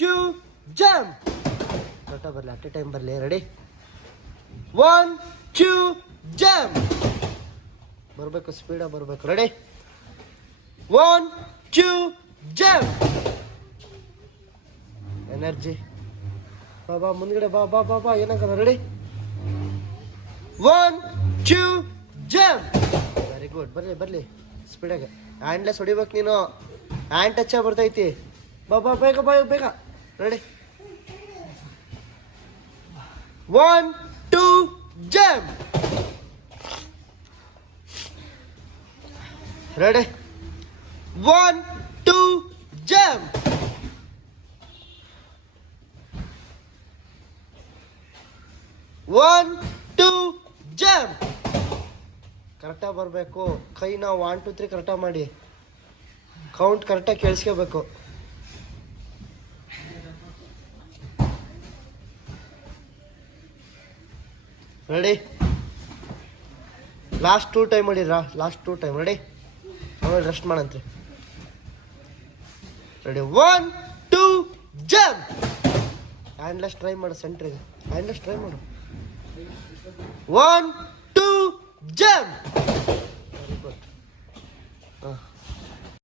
2 jump. ಕರೆಕ್ಟಾಗಿ ಬರಲಿ, at A time ಬರಲಿ. Ready 1 2 jump. ಬರಬೇಕು, ಸ್ಪೀಡಾಗಿ ಬರಬೇಕು. Ready 1 2 jump. ಎನರ್ಜಿ. ಬಾ ಮುಂದ್ಗಡೆ ಬಾ ಏನಾಗಲ್ಲ. Ready 1 2 jump. Very good. ಬರಲಿ ಸ್ಪೀಡಾಗಿ. ಹ್ಯಾಂಡ್ಲೆಸ್ ಹೊಡಿಬೇಕು ನೀನು. ಹ್ಯಾಂಡ್ ಟಚ್ ಬರ್ತೈತಿ. ಬಾ ಬೇಗ. Ready 1 2 jump. Ready 1 2 jump. 1 2 jump. ಕರೆಕ್ಟಾಗಿ ಬರಬೇಕು. ಕೈನ 1 2 3 ಕರೆಕ್ಟಾಗಿ ಮಾಡಿ. ಕೌಂಟ್ ಕರೆಕ್ಟಾಗಿ ಕೇಳಿಸ್ಕೋಬೇಕು. ರೆಡಿ ಲಾಸ್ಟ್ 2 ಟೈಮ್ ಮಾಡಿದ್ರಾ? Last 2 time. ರೆಡಿ ಆಮೇಲೆ ರೆಸ್ಟ್ ಮಾಡಂತ್ರಿ. Ready 1 2 jump. ಹ್ಯಾಂಡ್ಲೆಸ್ ಟ್ರೈ ಮಾಡು. ಸೆಂಟ್ರಿಗೆ ಹ್ಯಾಂಡ್ಲೆಸ್ ಟ್ರೈ ಮಾಡು. 1 2 ಜಂಪ್. Very good. ಹಾಂ